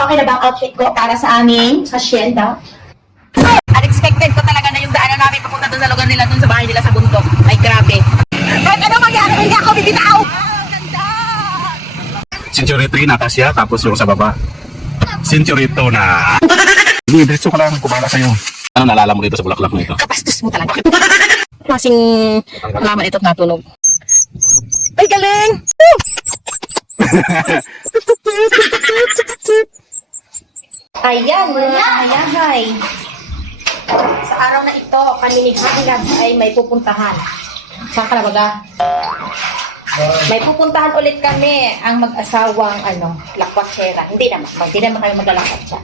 Okay na ba ang outfit ko para sa aming hacienda? Unexpected ko talaga na yung daanan namin papunta doon sa lugar nila, doon sa bahay nila sa bundok. Ay, grabe. Kahit ano mangyari, hindi ako bibitaw! Ganda! Century 3 na kasya, tapos yung sa baba. Century 2 na. Hindi, diretso ka lang. Kumala sa'yo. Ano naalala mo dito sa bulaklak na ito? Kapastos mo talaga. Masing laman ito't natunog. Ay, galing! Ayan, mga kahayahay. Sa araw na ito, kami ni Hangad ay may pupuntahan. Saan ka na baga? May pupuntahan ulit kami ang mag-asawang lakwatsera. Hindi naman kami maglalakwatsa.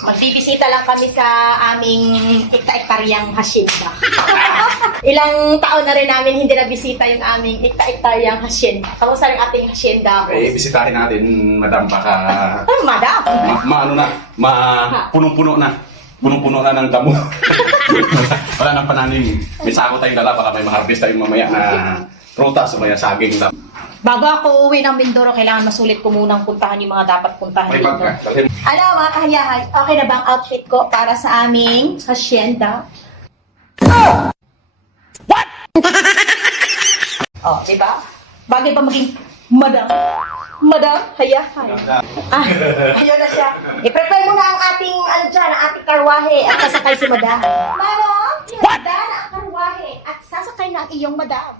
Magbibisita lang kami sa aming hektaryang hacienda. Ilang taon na rin namin hindi nabisita yung aming hektaryang hacienda. Kamusta yung ating hacienda? Eh, bisitahin natin, madam, baka Madam! maano na, punong-puno na. Punong-puno na ng damo. Wala nang pananim. May sako tayong dala, baka may maharvest tayong mamaya na prutas o maya saging lang. Bago ako uwi ng Mindoro, kailangan masulit ko munang puntahan yung mga dapat puntahan May dito. bag ka. Dalhin. Ano mga kahayahan, okay na ba ang outfit ko para sa aming hacienda? What? Oh, diba? Bagay ba maging madam? Madam, hayahan. Ah, ayun na siya. I-prepare mo na ang ating, ang ating karwahe at sasakay si madam. Madam, handa na ang karwahe at sasakay na ang iyong madam.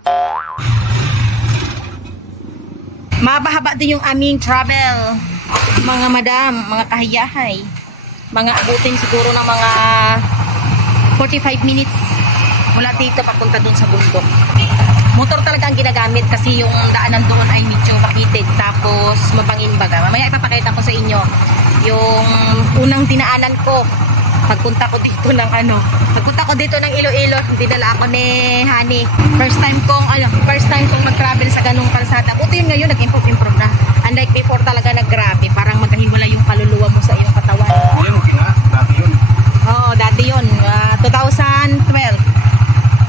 Mabahaba din yung aming travel. Mga madam, mga kahiyahay. Mga abutin siguro ng mga 45 minutes mula dito papunta dun sa bundok. Motor talaga ang ginagamit kasi yung daanan doon ay medyo makitid tapos mabangin baga. Mamaya ipapakita ko sa inyo yung unang dinaanan ko pagpunta ko dito ng Iloilo, dinala ako ni Hani. First time kong mag-travel sa ganung kalsada. Buti yun ngayon, nag-improve na. Unlike before talaga naggrabe, parang magkahiwala yung kaluluwa mo sa iyong katawan. Ngayon, okay na. Dati yun. Oo, dati yun. 2012.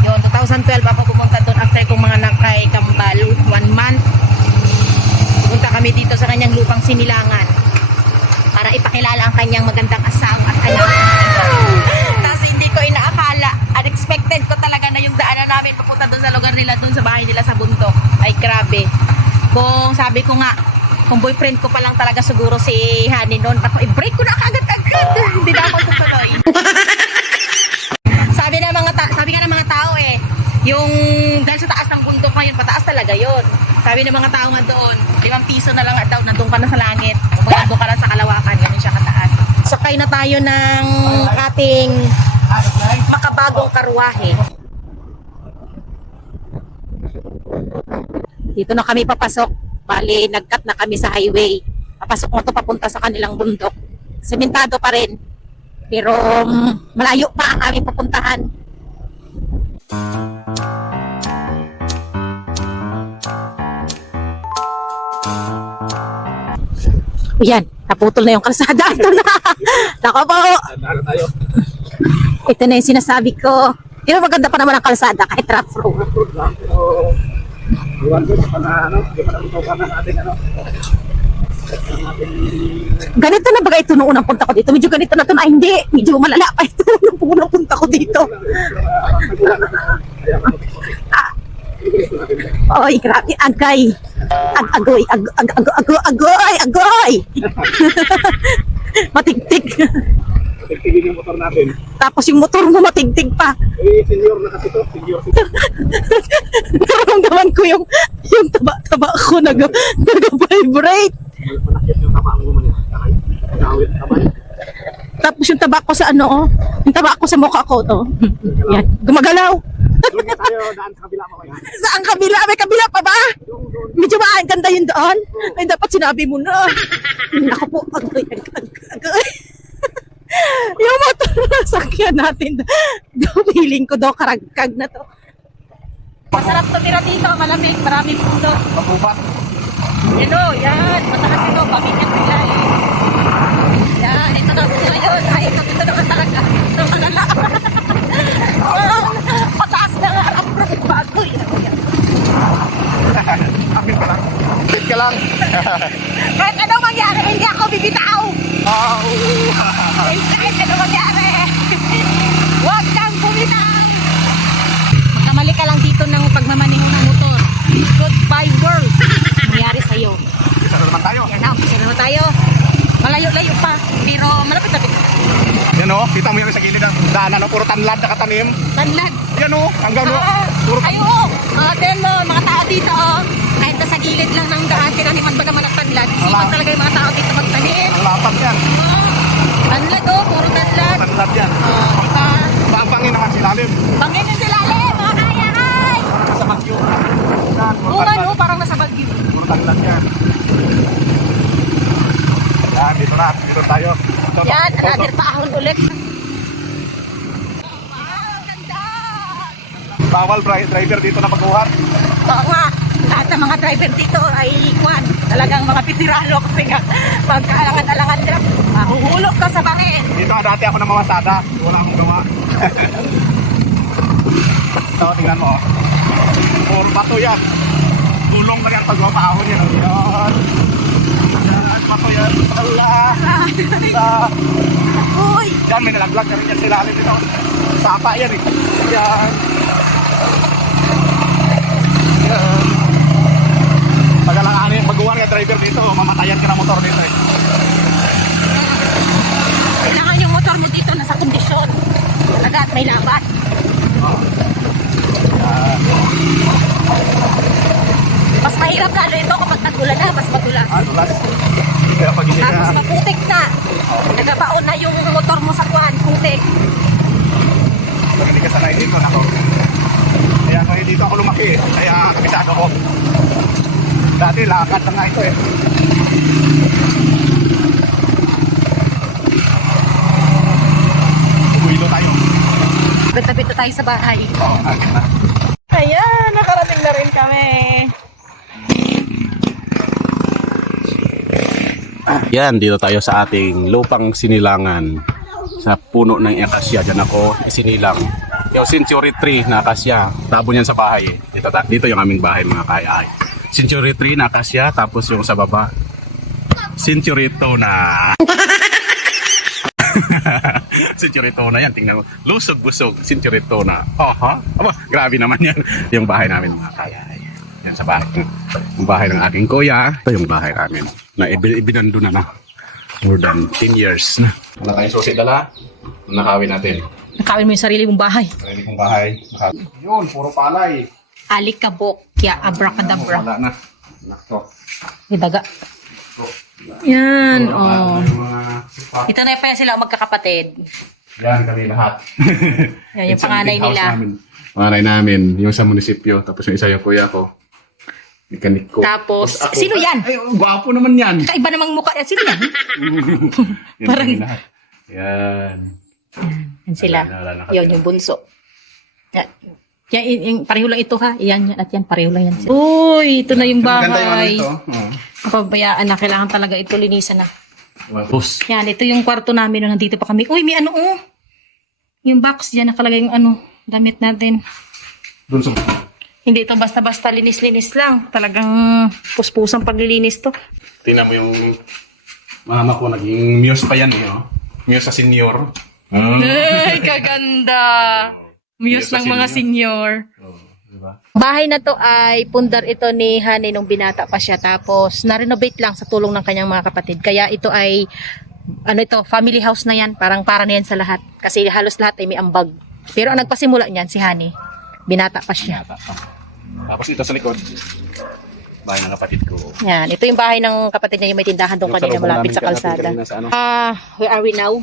Yun, 2012 ako pumunta doon after kong mga nakay Kambal, 1 month. Pumunta kami dito sa kanyang lupang Sinilangan para ipakilala ang kanyang magandang asawa at anak. Tapos hindi ko inaakala, unexpected ko talaga na yung daanan namin papunta doon sa lugar nila, doon sa bahay nila sa bundok. Ay, grabe. Kung sabi ko nga, kung boyfriend ko pa lang talaga siguro si Hani noon, ako i-break ko na agad-agad. Hindi na ako tutuloy. Sabi nga ng mga tao yung dahil sa taas ng bundok ngayon, pataas talaga yon. Sabi ng mga tao nga doon, 5 piso na lang at daw, nandun ka na sa langit. O nandun ka na sa kalawakan, ganun siya kataas. Sakay na tayo ng ating makabagong karwahe. Dito na kami papasok. Bali, nag-cut na kami sa highway. Papasok mo to papunta sa kanilang bundok. Sementado pa rin. Pero malayo pa ang aming pupuntahan. Yan, naputol na yung kalsada. Ito na. Nako po. Ito na yung sinasabi ko. Pero maganda pa naman ang kalsada kahit rough road. Ganito na ba ito nung unang punta ko dito? Medyo ganito na ito na. Hindi, medyo malala pa ito nung unang punta ko dito. Oy, grabe, agay. Agoy. Matigtig. Tigtigin yung motor natin. Tapos yung motor mo matigtig pa. Eh, senior na kasi to. Senior. Naramdaman ko yung taba ko nag-vibrate. Manakit yung tama ang gumanin. Nakawit kamay. Tapos yung taba ko sa yung taba ko sa mukha ko to. Yan, gumagalaw. Doon na tayo, daan sa kabila mo kaya. Saan kabila? May kabila pa ba? Medyo ganda yun doon. Ay, dapat sinabi mo na. Ako po, agoy. Yung motor na sakyan natin. Feeling ko daw karagkag na to. Masarap tumira dito, malamig, maraming puno. Mapupat. Hello, yan. Matakas ito, pamilya sila eh. Yan, ito na po ngayon. Ay, ito naman talaga. Ito malala. Pataas na nga ang bago. Amin ka lang. Wait ka lang. Kahit anong mangyari, hindi ako bibitaw. oh. Kita mo yung sa gilid ng daanan, oh. Puro tanlad na katanim. Tanlad. Yan oh, hanggang oh. Puro Ay, oo. Tingnan mo, mga tao dito, oh. Kahit sa gilid lang ng daan, tinaniman ba naman ang tanlad? Sipag talaga yung mga tao dito magtanim. ang lapad yan. Tanlad, oh. Puro tanlad. Tanlad yan. Diba? Bangin naman silalim. Bangin yung silalim, mga kayahay! Sa bagyo. Yan, puro Oo, tanlad. ano, parang nasa Baguio. Puro tanlad yan. Yan, dito na. Dito tayo. Ito, Yan, ito, another ito. paahon ulit. Wow, ganda! Bawal driver dito na pagkuhan. Oo nga, lahat ng mga driver dito ay kwan. Talagang mga pitiralo kasi nga pagkaalangan-alangan nila, mahuhulog ka sa bangin. Dito dati ako na mamasada. Wala akong gawa. Ito, tingnan mo. Puro bato yan. Tulong na yan pag paahon yan. Yan. Yan, bato yan. Allah. Uy! Yan, may nalaglag na rin yan silalim dito. Sapa yan eh. Yan. Yan. Pagalanganin, pag-uwan ka driver dito, mamatayan ka na motor dito eh. Kailangan yung motor mo dito nasa kondisyon. Talaga at may labat. Mas mahirap lalo ito kapag nagulan na, mas madulas. Tulas. Kaya pag hindi Tapos ka... maputik na. Nagabaon na yung motor mo sa kuwan, putik. Pag hindi ka sanay dito, nako. Kaya kung dito ako lumaki, kaya kabisado ko. Dati lakad na nga ito eh. Uwilo tayo. Tabi na tayo sa bahay. Oo, agad na. Ayan, nakarating na rin kami. Yan, dito tayo sa ating lupang sinilangan. Sa puno ng akasya, dyan ako sinilang. Yung Century Tree na akasya, tabo niyan sa bahay eh. Dito yung aming bahay mga kaya. Century Tree na akasya, tapos yung sa baba, Century Tuna. Century Tuna yan, tingnan mo. Lusog-busog, Century Tuna. Aba, grabe naman yan. Yung bahay namin mga kaya. Yan sa bahay. Yung bahay ng aking kuya. Ito yung bahay namin. Na ibinando na. More than 10 years na. Wala tayong susi dala. Nakawin natin. Nakawin mo yung sarili mong bahay. Sarili kong bahay. Yun, puro palay. Alikabok, kaya abracadabra. Wala na. Nakto. May daga. Yan, oh. Yung mga... Dito na pa yan sila magkakapatid. Yan kami lahat. Yan, yung It's a panganay big house nila. namin. Panganay namin, yung sa munisipyo. Tapos yung isa yung kuya ko. Mekanik ko. Tapos, ako- sino yan? Ay, gwapo naman yan. Kaiba namang mukha yan. Sino yan? Yan Parang- kami lahat. Yan. Yan sila. Wala na, Yun, yung bunso. Yan. Yan, yung pareho lang ito ha. Yan, yan, at yan, pareho lang yan. Uy, ito na yung Maganda yung ano bahay. ito. Pabayaan na, kailangan talaga ito linisan na. Pus. Yan, ito yung kwarto namin nung nandito pa kami. Uy, may ano oh. Yung box dyan, nakalagay yung ano, damit natin. Dun sa... Hindi ito basta-basta linis-linis lang. Talagang puspusang paglilinis to. Tingnan mo yung mama ko, naging muse pa yan eh. Oh. Muse sa senior. Ay, kaganda! Muse ng mga senior. Oh, diba? Bahay na to ay pundar ito ni Hani nung binata pa siya. Tapos na-renovate lang sa tulong ng kanyang mga kapatid. Kaya ito ay, ano ito, family house na yan. Parang para na yan sa lahat. Kasi halos lahat ay may ambag. Pero ang nagpasimula niyan si Hani. Binata pa siya. Tapos ito sa likod, bahay ng kapatid ko. Yan, ito yung bahay ng kapatid niya yung may tindahan doon Yung kanina salubong malapit namin sa kalsada. kanina sa ano. Where are we now?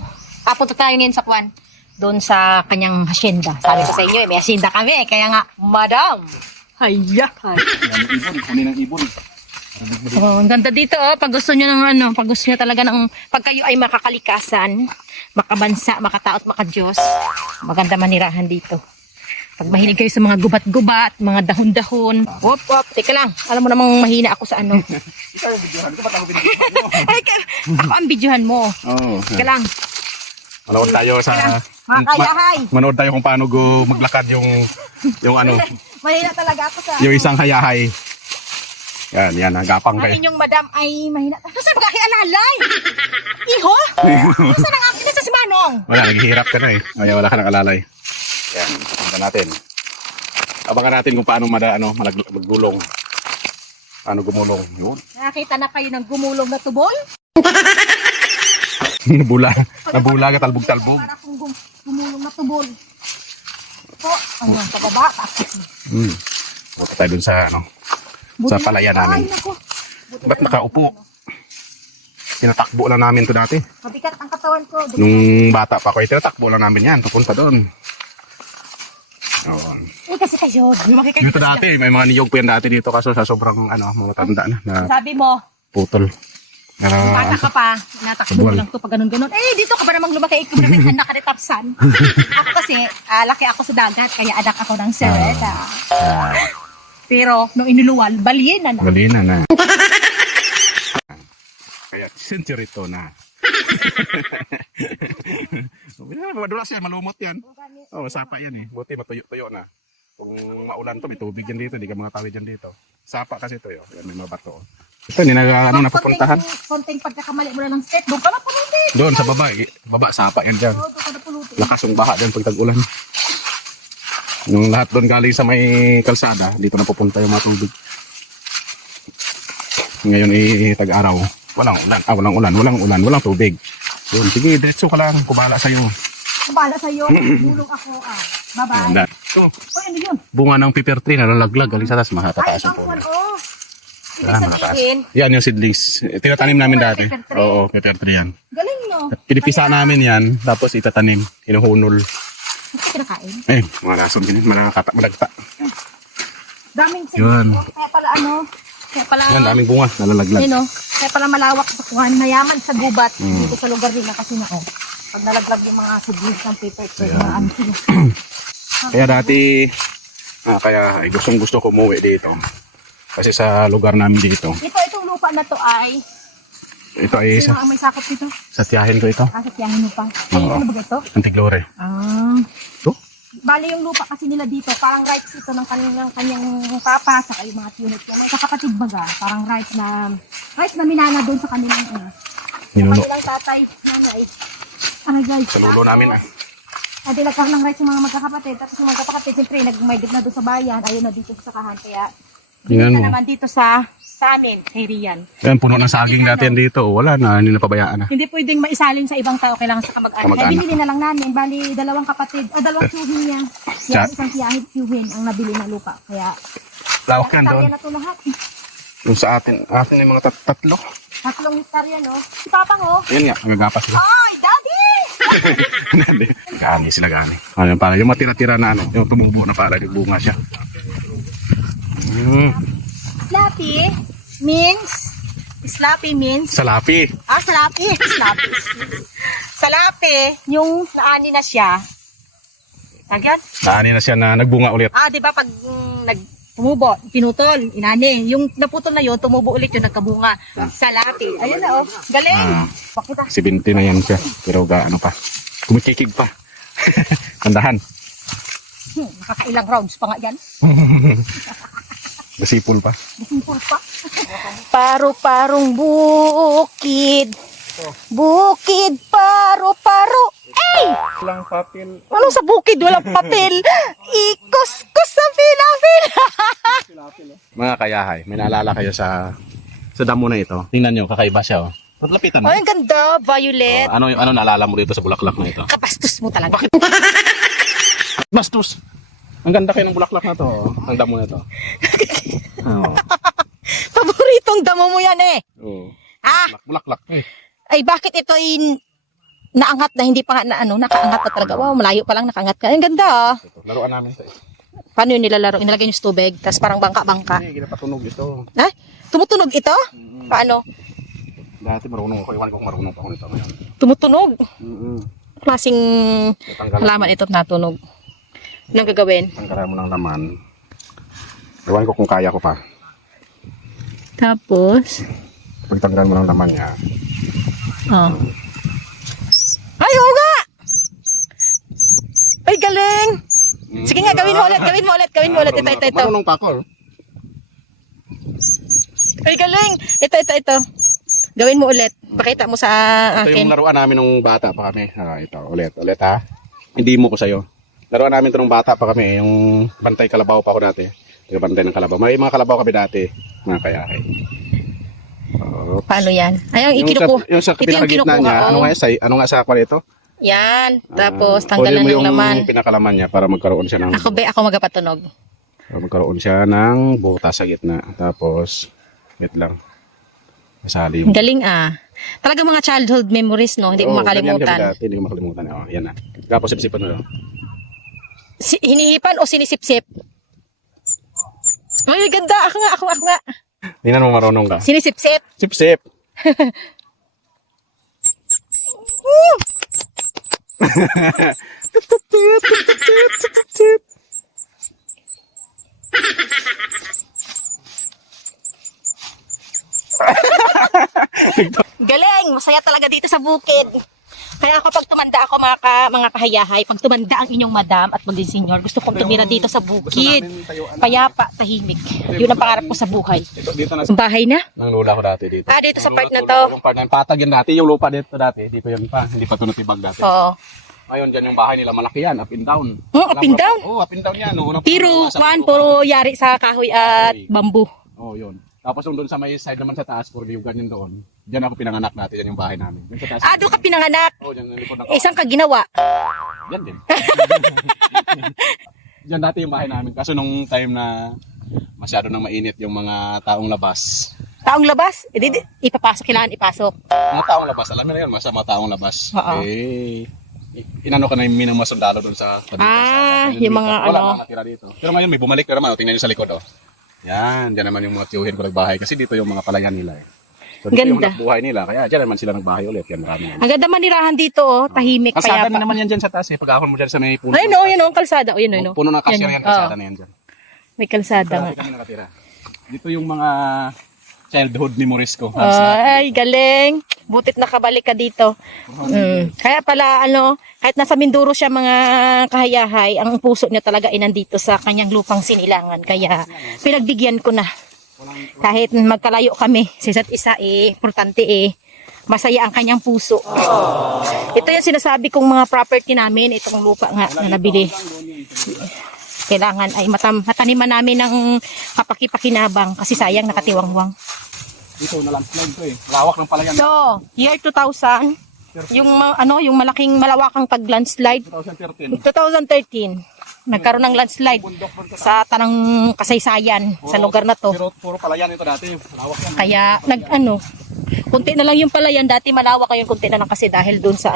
Punta tayo ngayon sa Kwan. Doon sa kanyang hacienda. Sabi ko sa inyo, may hacienda kami. Kaya nga, madam. Hayya. Yan, ibon, kunin ng ibon. Oh, ang ganda dito oh. Pag gusto niyo ng ano, pag gusto niyo talaga ng pag kayo ay makakalikasan, makabansa, makataot, makadiyos, maganda manirahan dito. Pag mahilig kayo sa mga gubat-gubat, mga dahon-dahon. Wop, teka lang. Alam mo namang mahina ako sa ano. Ikaw yung videohan ko, ba't ako binigyan mo? Ay, ako ang videohan mo. Oo. Teka lang. Manood tayo sa... Mga kayahay. Manood tayo kung paano maglakad yung ano, Mahina talaga ako sa yung isang hayahay. Yan, hagapang ang kayo. inyong madam ay mahina. Saan ba alalay? Iho? Saan ang akin sa si Manong? Wala, naghihirap ka na eh. Kaya wala ka nang alalay. Yan, abangan natin. Abangan natin kung paano maggulong. Paano gumulong. Yun. Nakakita na kayo ng gumulong na tubol? Nabula ka talbog-talbog. Para Ano, sa baba. Punta tayo dun sa, ano, sa palayan namin. Ay, naku. Ba't nakaupo? Tinatakbo lang namin to dati. Mabigat ang katawan ko. Nung bata pa ako, tinatakbo lang namin yan. Pupunta doon. Oo. Uy, kasi kayo. Lumaki kayo. Dito dati, may mga niyog pa yan dati dito kaso sa sobrang ano, matanda na Sabi mo, putol. bata ka pa, natakbo mo lang to pag ganun-ganun. Eh, dito ka pa namang lumaki, ikaw na may anak ka ni Tapsan. Ako kasi, laki ako sa dagat, kaya anak ako ng Serena. Pero, nung inuluwal, balye na na. Gali na. Kaya, century to na. Madulas yan, malumot yan. Oh, masapa yan eh. Buti matuyo-tuyo na. Kung maulan to, may tubig yan dito, hindi ka mga tawid yan dito. Sapa kasi to, yan, may mga bato. Ito, hindi na napupuntahan. Konting pagkakamali mo na ng step, doon ka na pulutin. Doon sa baba, baba sapa yan dyan. Doon ka na pulutin. Lakas yung baha dyan pag tag-ulan. Yung lahat doon galing sa may kalsada, dito na pupunta yung mga tubig. Ngayon tag-araw, walang ulan, walang tubig. Yun, sige, diretso ka lang, kumala sa'yo. Bala sa'yo, bulong ako, bye-bye. So, Uy, ano yun? bunga ng pepper tree na lalaglag, galing sa taas, Ay, makatataas yung ibang puno. one, oh. Ibig Ah, makataas. sabihin, Yan yung seedlings. Tinatanim namin dati. Pepper tree. Oo, pepper tree yan. galing no. Pinipisa namin yan, tapos itatanim, hinuhunol. Hindi ka kinakain. Eh, mga lason din, malagta. Daming Yun. siguro. Kaya pala kaya pala, Yan, daming bunga, nalalaglag. yun, kaya pala malawak sa kuhan, mayaman sa gubat, dito sa lugar nila kasi na, pag nalaglag yung mga siblings ng paper trade, mga ano sila. Kaya dati, kaya gustong gusto ko umuwi dito. Kasi sa lugar namin dito, Itong lupa na to ay, ito ay sino ang may sakop dito? sa tiyahin ko ito. Tiyahin mo pa. Ay, Oo. ano ba ito? Antiglore. Ito? Bali yung lupa kasi nila dito, parang rights ito ng kanyang papa, saka yung mga unit. Sa kapatid baga, parang rights na minana doon sa kanilang Ninuno. kanilang tatay, nanay. Ay guys, Sa lulo namin ah. Hindi nagkaroon ng rights yung mga magkakapatid. Tapos yung magkakapatid, siyempre, nag-migrate na doon sa bayan. Ayun na dito sa sakahan. Kaya, Tingnan dito mo. naman dito sa amin, kay Rian. Yan, puno ng saging dati yan dito. Wala na, hindi na pabayaan na. Hindi pwedeng maisalin sa ibang tao, kailangan sa kamag-anak. Kaya Kamag-anak. binili na lang namin. Bali, dalawang tiyuhin niya. Kaya Sa- isang tiyuhin ang nabili na lupa. Kaya, Lawak yan doon. hektarya na ito lahat. Yung sa atin yung mga tatlo. 3 hektarya, no? Si Papang, oh. Yan nga, nagagapas sila. Ay, Daddy! Gani sila gani. Ano yung pala, yung matira-tira na ano, yung tumubo na pala, yung bunga siya. Slappy means, Slappy means, Salapi. Salapi. Slappy. Salapi, yung naani na siya. Nagyan? Naani na siya na nagbunga ulit. Di ba pag tumubo, pinutol, inani. Yung naputol na yun, tumubo ulit yung nagkabunga. Salapi. Ayun na, oh. Galing. Pakita. 70 na yan siya. Pero ano pa, kumikikig pa. Kandahan. Nakakailang rounds pa nga yan. Masipul pa. Simple pa. Paro-parong bukid. Bukid, paro-paro. Ay! Walang papel. Walang sa bukid, walang papel. Ikos-kos sa pilapil. Mga kayahay, may naalala kayo sa damo na ito. Tingnan nyo, kakaiba siya. Oh. Lapitan mo. Ay, ang ganda. Violet. Ano naalala mo dito sa bulaklak na ito? Kabastos mo talaga. Bastos! Ang ganda kayo ng bulaklak na to. Oh. Ang damo na to. Oh. Paboritong damo mo yan eh. Oh. Ah, Bulaklak. Eh. ay bakit ito naangat na hindi pa nga nakaangat na talaga. Wow, malayo pa lang nakaangat ka. Ang ganda ah. Ito, laruan namin ito. Paano yun nilalaro? Inalagay nyo sa tubig, tapos parang bangka-bangka. Hindi, ginapatunog ito. Ha? Tumutunog ito? Paano? Dati marunong ako. Iwan ko kung marunong pa ako nito ngayon. Tumutunog. Mm-hmm. Klaseng halaman ito natunog. Anong gagawin? Tanggalan mo ng laman. Iwan ko kung kaya ko pa. Tapos? Pagtanggalan mo ng laman niya. Oh. Ay, oo nga! Ay, galing! Sige nga, gawin mo ulit. Ito. Marunong pa ako. Ay, galing! Ito. Gawin mo ulit. Pakita mo sa Ito yung akin. laruan namin nung bata pa kami. Ito, ulit ha. Hindi mo ko sa'yo. Laruan namin ito nung bata pa kami. Yung bantay kalabaw pa ako dati. Yung bantay ng kalabaw. May mga kalabaw kami dati. Mga kayahay. Paano yan? Ay, Yung sa pinakagitna niya, ano nga sa kwan ito? Yan. Tapos, Kunin tanggalan mo ng yung laman. pinakalaman niya para magkaroon siya ng Ako magapatunog. para magkaroon siya ng butas sa gitna. Tapos, wait lang. Masali yung... Galing ah. Talaga mga childhood memories, no? Hindi mo Oo, ganyan kami makalimutan. dati, hindi ko makalimutan. Oh, yan na. Tapos, sipsipan mo. Hinihipan o sinisipsip? Ay, ganda. Ako nga. Tingnan mo marunong ka. Sinisipsip. Sip-sip. Galing! Masaya talaga dito sa bukid. Kaya ako pag tumanda ako mga kahayahay, pag tumanda ang inyong madam at maging senior, gusto kong tumira dito sa bukid. Payapa, tahimik. Yun ang pangarap ko sa buhay. Dito na Ang bahay na? ng lola ko dati dito. Ah, dito sa part na Yung to. Yung part na patag yan dati. Yung lupa dito dati. Dito yun pa. Hindi pa ito natibag dati. Oo. Ngayon dyan yung bahay nila. Malaki yan. Up and down. Up and down? Oo, up and down yan. Pero, puro yari sa kahoy at bambu. Oo, yun. Tapos yung doon sa may side naman sa taas, puro yung ganyan doon. Diyan ako pinanganak natin. Yan yung bahay namin. Yung sa taas. Ah, doon ka pinanganak. Oo, dyan yung likod ng Isang ka ginawa. Yan din. Diyan dati yung bahay namin. Kaso nung time na masyado nang mainit yung mga taong labas. Taong labas? Ipapasok, kailangan ipasok. Mga taong labas, alam mo na yun, mga taong labas. Oo. Inano ka na yung minang mga sundalo doon sa Ah, Dito. yung mga Wala ano. na natira dito. Pero ngayon may bumalik na naman, tingnan nyo sa likod. Oh. Yan, dyan naman yung mga tiyuhin ko nagbahay. Kasi dito yung mga palayan nila. So dito yung Ganda. buhay nila. Kaya dyan naman sila nagbahay ulit. Yan marami. Ang ganda manirahan dito, oh. Tahimik, Kalsada payapa. din naman yan dyan sa taas. Pag-ahon mo dyan sa may puno. Ayun, oh, yun, oh, kalsada. Oh, yun, oh. Puno ng kasya yan, kalsada oh. na yan dyan. May kalsada nga. Dito kami nakatira. Dito yung mga childhood memories ko. Ay, galing. Butit nakabalik ka dito. Kaya pala, kahit nasa Mindoro siya mga kahayahay, ang puso niya talaga ay nandito sa kanyang lupang sinilangan. Kaya pinagbigyan ko na. Kahit magkalayo kami sa isa't isa, importante masaya ang kanyang puso. Ito yung sinasabi kong mga property namin, itong lupa nga na nabili. Kailangan ay mataniman namin ng kapaki-pakinabang kasi sayang nakatiwangwang. Dito na landslide to Lawak ng palayan. So, year 2000, yung malaking malawakang pag-landslide, 2013, nagkaroon ng landslide sa tanang kasaysayan sa lugar na to. Pero puro palayan ito dati. Lawak yan. Kaya kunti na lang yung palayan, dati malawak yung kunti na lang kasi dahil doon sa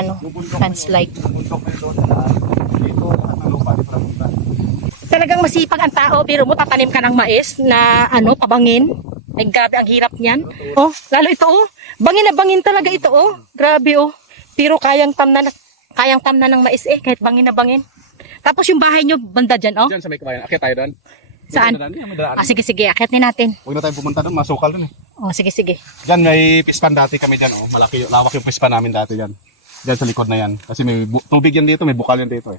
landslide. Bundok na ito. Dito, lahat ng lupa. Dito ng lupa. Talagang masipag ang tao, pero mo tatanim ka ng mais na pabangin. Ay, grabe ang hirap niyan. Oh, lalo ito bangin na bangin talaga ito Grabe Pero kayang tamna ng mais kahit bangin na bangin. Tapos yung bahay nyo banda diyan Diyan sa may kabayan. Akit tayo doon. Saan? Sige, akyatin natin. Huwag na tayo pumunta doon. Masukal doon Sige. Diyan may pispan dati kami dyan. Malaki, lawak yung pispan namin dati dyan. Diyan sa likod na yan. Kasi may tubig yan dito. May bukal yan dito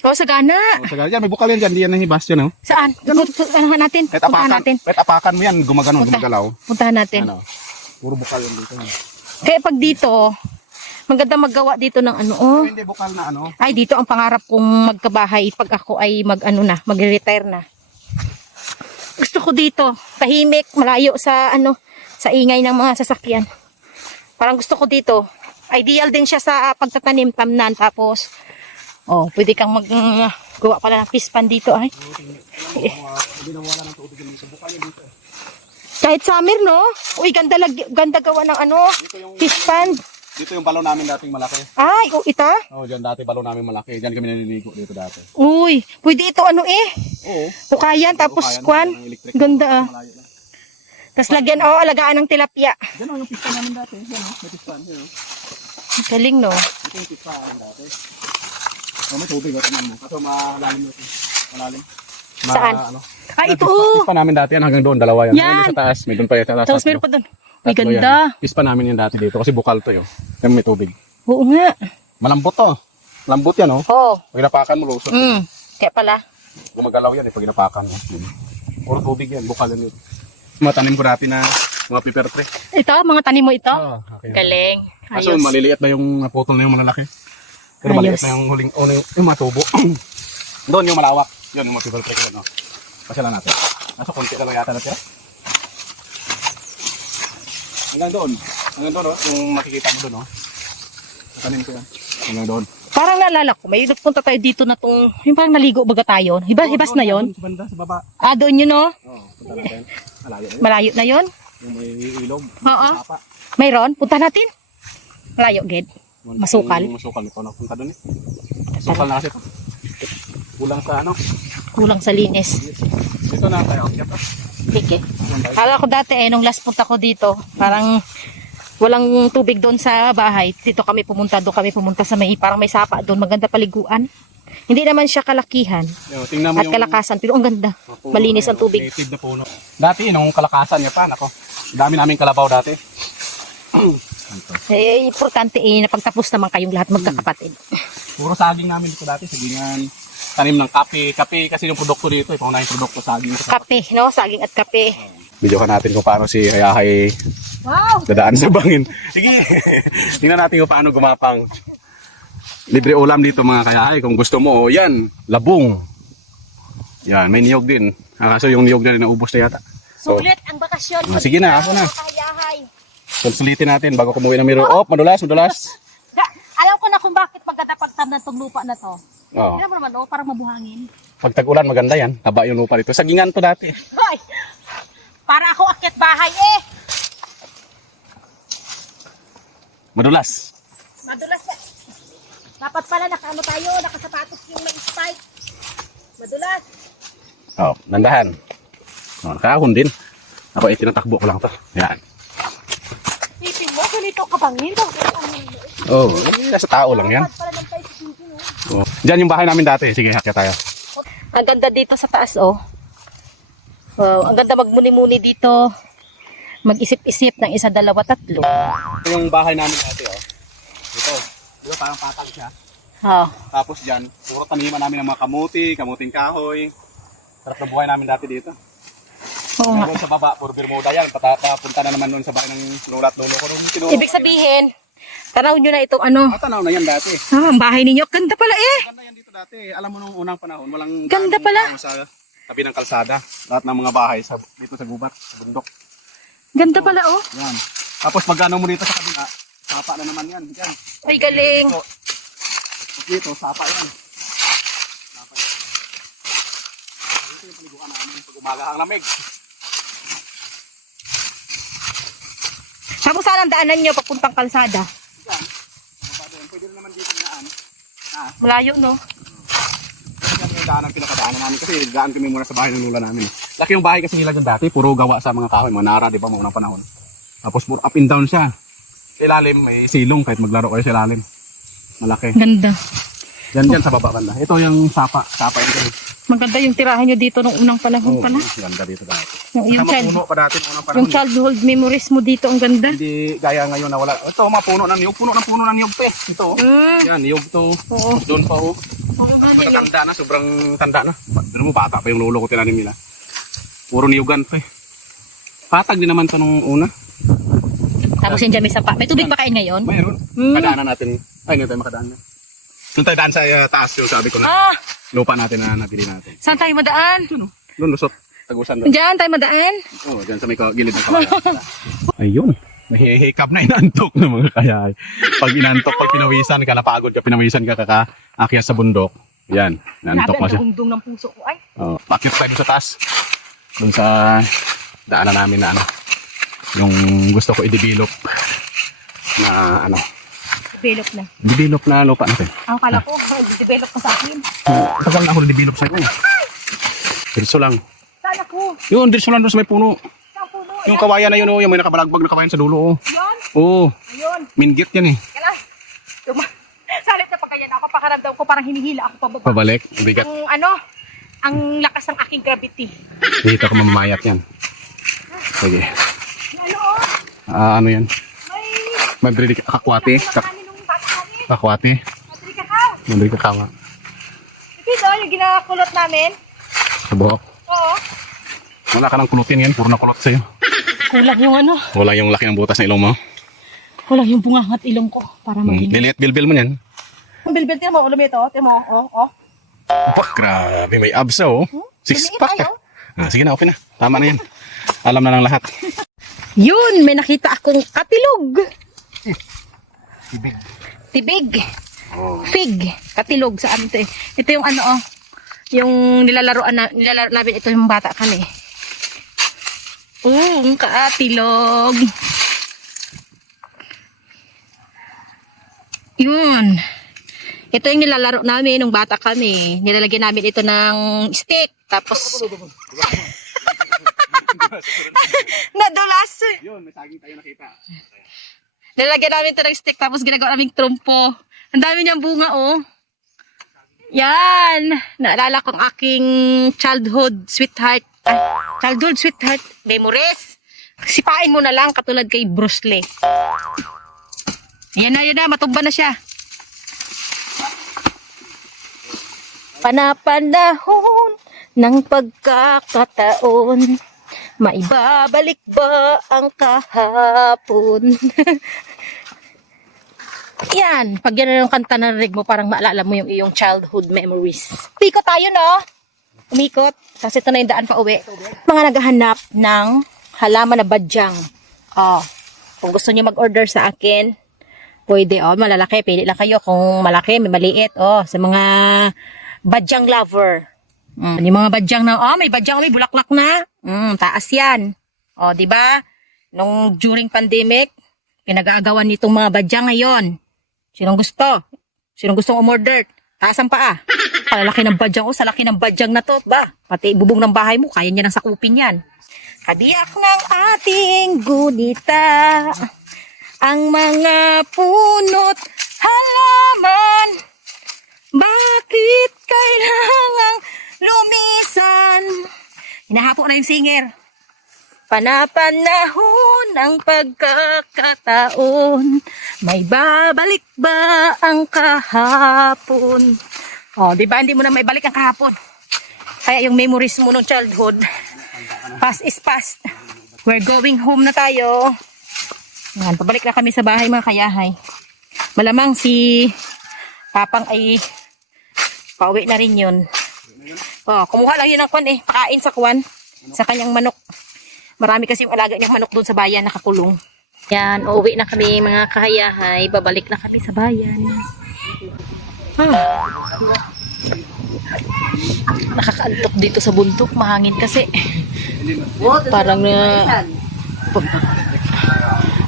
Sagana. Yan, may bukal yan dyan. Di yan nahibas yun Saan? Puntahan natin. Kahit apakan mo yan. Gumagalaw. Puntahan natin. Puro bukal yan dito. Kaya pag dito, maganda maggawa dito ng Hindi bukal na Ay, dito ang pangarap kong magkabahay pag ako ay magre-retire na. Gusto ko dito, tahimik, malayo sa sa ingay ng mga sasakyan. Parang gusto ko dito. Ideal din siya sa pagtatanim tamnan, tapos pwede kang gawa pala ng pispan dito ay. Kahit summer, no? Uy, ganda gawa ng pispan. Dito yung balon namin dating malaki. Ay, ito? Diyan dati balon namin malaki. Diyan kami naliligo dito dati. Uy, pwede ito Oo. Ukayan, tapos kwan. Ganda Tapos lagyan, alagaan ng tilapia. Diyan yung pispan namin dati. Diyan may pispan. Galing, no? Ito yung pispan namin dati. May tubig tingnan mo. Kaso malalim ito. Malalim. Saan? Ito. Pispan namin dati yan hanggang doon. Dalawa yan. Yan. Sa taas. May doon pa yan sa taas. Tapos meron pa doon. May Tatlo ganda. yan. Pispan namin yan dati dito kasi bukal to yun. Yan may tubig. Oo nga. Malambot to. Lambot yan Oo. Pag inapakan mo lusot. Kaya pala. Gumagalaw yan pag inapakan mo. Puro tubig yan. Bukal yan. Matanim ko dati na mga pepper tree. Ito, mga tanim mo ito? Okay. Galing. Kaso Ayos. maliliit na yung naputol na yung malalaki. Pero maliit na yung huling, yung matubo. Doon yung malawak. Yun yung mga pepper tree. Pasyalan natin. Kaso konti na lang yata natira. Hanggang doon, yung makikita mo doon, Tanim ko yan. Hanggang doon. Parang naalala ko, may nagpunta tayo dito na tong, yung parang naligo baga tayo. Hibas na yon. Sa banda, sa baba. Ah, doon yun, no? Oo, punta natin. Malayo na yun. Malayo na yon. Yung may ilog. Oo. Sapa. Mayroon, punta natin. Malayo, Ged. Masukal. Masukal ito. Napunta doon eh. Masukal na kasi ito. Kulang sa ano. Kulang sa linis. Dito na tayo. Akyat ah. Sige. Kala ko dati nung last punta ko dito, parang walang tubig doon sa bahay. Dito kami pumunta, doon kami pumunta sa may, parang may sapa doon. Maganda paliguan. Hindi naman siya kalakihan Yo, tingnan mo at kalakasan, pero ang ganda. puno, Malinis ang tubig. Native na puno. Dati, nung kalakasan niya pa, nako. Dami naming kalabaw dati. Importante na pagtapos naman kayong lahat magkakapatid. Puro saging namin dito dati. Sagingan. Tanim ng kape. Kape kasi yung produkto dito. Pangunahing produkto saging. Kape, no? Saging at kape. Videohan natin kung paano si Hayahay Wow! dadaan sa bangin. Sige. Tingnan natin kung paano gumapang. Libre ulam dito mga Kayahay. Kung gusto mo, yan. Labong. Yan. May niyog din. Kaso yung niyog na rin naubos na yata. So, Sulit ang bakasyon. sige na. Ako na. Kayahay. Sulitin natin bago kumuwi ng miro. Oh, madulas. Alam ko na kung bakit maganda pagtamnan tong lupa na to. Oh. Alam mo naman, parang mabuhangin. Pag tag-ulan, maganda yan. Taba yung lupa dito. Sagingan to dati. Hoy! Para ako akyat bahay eh! Madulas. Madulas eh. Dapat pala nakaano tayo, nakasapatos yung may spike. Madulas. Oh, nandahan. Oh, nakahon din. Ako tinatakbo ko lang to. Yan. Isipin mo, ganito kabangin. Oh, nasa tao lang yan. Pala ng tayo si Pinky, no? Oh. Diyan yung bahay namin dati. Sige, hakya tayo. Ang ganda dito sa taas, oh. Wow, ang ganda magmuni-muni dito. Mag-isip-isip ng isa, dalawa, tatlo. Ito yung bahay namin dati, oh. Ito. Ito parang patag siya. Ha. Tapos dyan, puro taniman namin ng mga kamuting kahoy. Sarap na buhay namin dati dito. Oo nga. Ngayon sa baba, puro Bermuda yan. Papunta na naman nun sa bahay ng lula't lolo ko. Ibig sabihin, tanaw nyo na itong ano. Tanaw na yan dati. Ah, ang bahay ninyo. Ganda pala eh. Ganda yan dito dati. Alam mo nung unang panahon, walang Ganda gaanong pala. tao sa tabi ng kalsada. Lahat ng mga bahay dito sa gubat, sa bundok. Ganda pala oh. Yan. Tapos pag ano mo dito sa kabila, sapa na naman yan. Yan. Ay, galing. Dito, sapa yan. Sapa yan. Ito yung paliguan namin pag umaga ang lamig. Tapos saan ang daanan nyo papuntang kalsada? Yan. Pwede rin naman dito naan. Malayo, no? Yan yung daan ang pinakadaanan namin kasi gaan kami muna sa bahay ng lula namin. Laki yung bahay kasi nila dyan dati, puro gawa sa mga kahoy, mga nara, di ba, mga unang panahon. Tapos puro up and down siya. Sa ilalim, may silong kahit maglaro kayo sa ilalim. Malaki. Ganda. Yan sa baba banda. Ito yung sapa yung ganun. Maganda yung tirahan nyo dito nung unang panahon pala. Ganda dito dati. Yung, Puno pa dati nung unang panahon. yung childhood memories mo dito, ang ganda. Hindi gaya ngayon na wala. Ito mga puno ng niyog. Puno ng niyog to eh. Ito. Yan, niyog to. Oo. Doon pa oh. Tanda na, sobrang tanda na. Doon mo, bata pa yung lolo ko tinanim nila. Puro niyugan to eh. Patag din naman to nung una. Tapos yung dyan may sapa. May tubig pa kain ngayon? Mayroon. Kadaanan natin. Ay, hindi tayo makadaan na. Doon tayo daan sa taas yung sabi ko na lupa natin na nabili natin. Saan tayo madaan? Doon, lusot. Tagusan doon. Diyan tayo madaan? Oo, dyan sa may gilid ng kawayan. Ayun. Nahihikap na inantok ng mga kayay. Pag inantok, pag pinawisan ka, napagod ka, pinawisan ka, kakaakyat sa bundok. Yan, inantok mo siya. Dugong ng puso ko ay. Pakit tayo sa taas. Doon sa daanan namin na ano. Yung gusto ko i-develop na ano. Develop na. Develop na lupa natin. Ang kala ko, develop ka sa akin. Tagal na ako na-develop sa inyo. Dirso lang. Saan ako? Yun, dirso lang doon sa may puno. Saan puno? Yung kawayan na yun, oh, yung may nakabalagbag na kawayan sa dulo. Oh. Yan? Oo, Ayun. minggit yan eh. Kailan? Salit na pag ganyan ako, pakaramdam ko parang hinihila ako pababa. Pabalik, bigat. Ang ano, ang lakas ng aking gravity. Dito ako mamamayat yan. Sige. Ano oh? Ano yan? May Madrid kakwate. kanin nung bata kami. Kakwate. Madri kakao. Madrid kakawa. Ito yung ginakulot namin. Sa buhok. Oo. Wala ka ng kulutin yan. Puro na kulot sa'yo. Kulang yung ano. Wala yung laki ng butas ng ilong mo. Kulang yung bungangat ilong ko para maging. Liliit bilbil mo yan. Ang bilbil, tiyan mo, ulam ito. Tiyan mo, oh. Pak, grabe. May abs oh. Six Lumiit pack. tayo. Sige na, okay na. Tama na yan. Alam na ng lahat. Yun, may nakita akong katilog. Tibig. tibig, Oh. fig, katilog sa amin ito eh. Ito yung ano oh, yung nilalaro namin ito yung bata kami. Ang katilog. Yun. Ito yung nilalaro namin nung bata kami. Nilalagyan namin ito ng stick. Tapos, nadulas. Yun, may saging tayo nakita. Nilalagyan namin ito ng stick. Tapos ginagawa namin trumpo. Ang dami niyang bunga, oh. Yan. Naalala kong aking childhood sweetheart memories. Sipain mo na lang katulad kay Bruce Lee. Ayan na, matumba na siya. Panapanahon ng pagkakataon, maibabalik ba ang kahapon? Yan, pag yan yung kanta na narinig mo, parang maalala mo yung iyong childhood memories. Umikot tayo, no? Umikot, kasi ito na yung daan pa uwi. Mga naghahanap ng halaman na badyang. Oh, kung gusto nyo mag-order sa akin, pwede, oh, malalaki. Pili lang kayo kung malaki, may maliit. Oh, sa mga badyang lover. Yung mga badyang na, oh, may badyang, may bulaklak na. Taas yan. Oh, di ba? Nung during pandemic, pinag-aagawan nitong mga badyang ngayon. Sinong gusto? Sinong gustong umorder? Taas ang paa. Palalaki ng badyang, oh, sa laki ng badyang na to, ba? Pati bubong ng bahay mo, kaya niya nang sakupin yan. Kadiyak ng ating gunita, ang mga punot halaman, bakit kailangang lumisan? Hinahapo na yung singer. Panapanahon ng pagkakataon, may babalik ba ang kahapon? Oh, di ba hindi mo na may balik ang kahapon? Kaya yung memories mo ng childhood, past is past. We're going home na tayo. Yan, pabalik na kami sa bahay mga kayahay. Malamang si Papang ay pauwi na rin yun. Oh, kumuha lang yun ng kwan eh. Pakain sa kwan. Sa kanyang manok. Marami kasi yung alaga niyang manok doon sa bayan nakakulong. Yan, uuwi na kami mga kayahay. Babalik na kami sa bayan. Nakakaantok dito sa bundok. Mahangin kasi.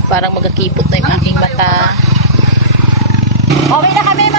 Parang magkakipot na yung aking mata. Uwi na kami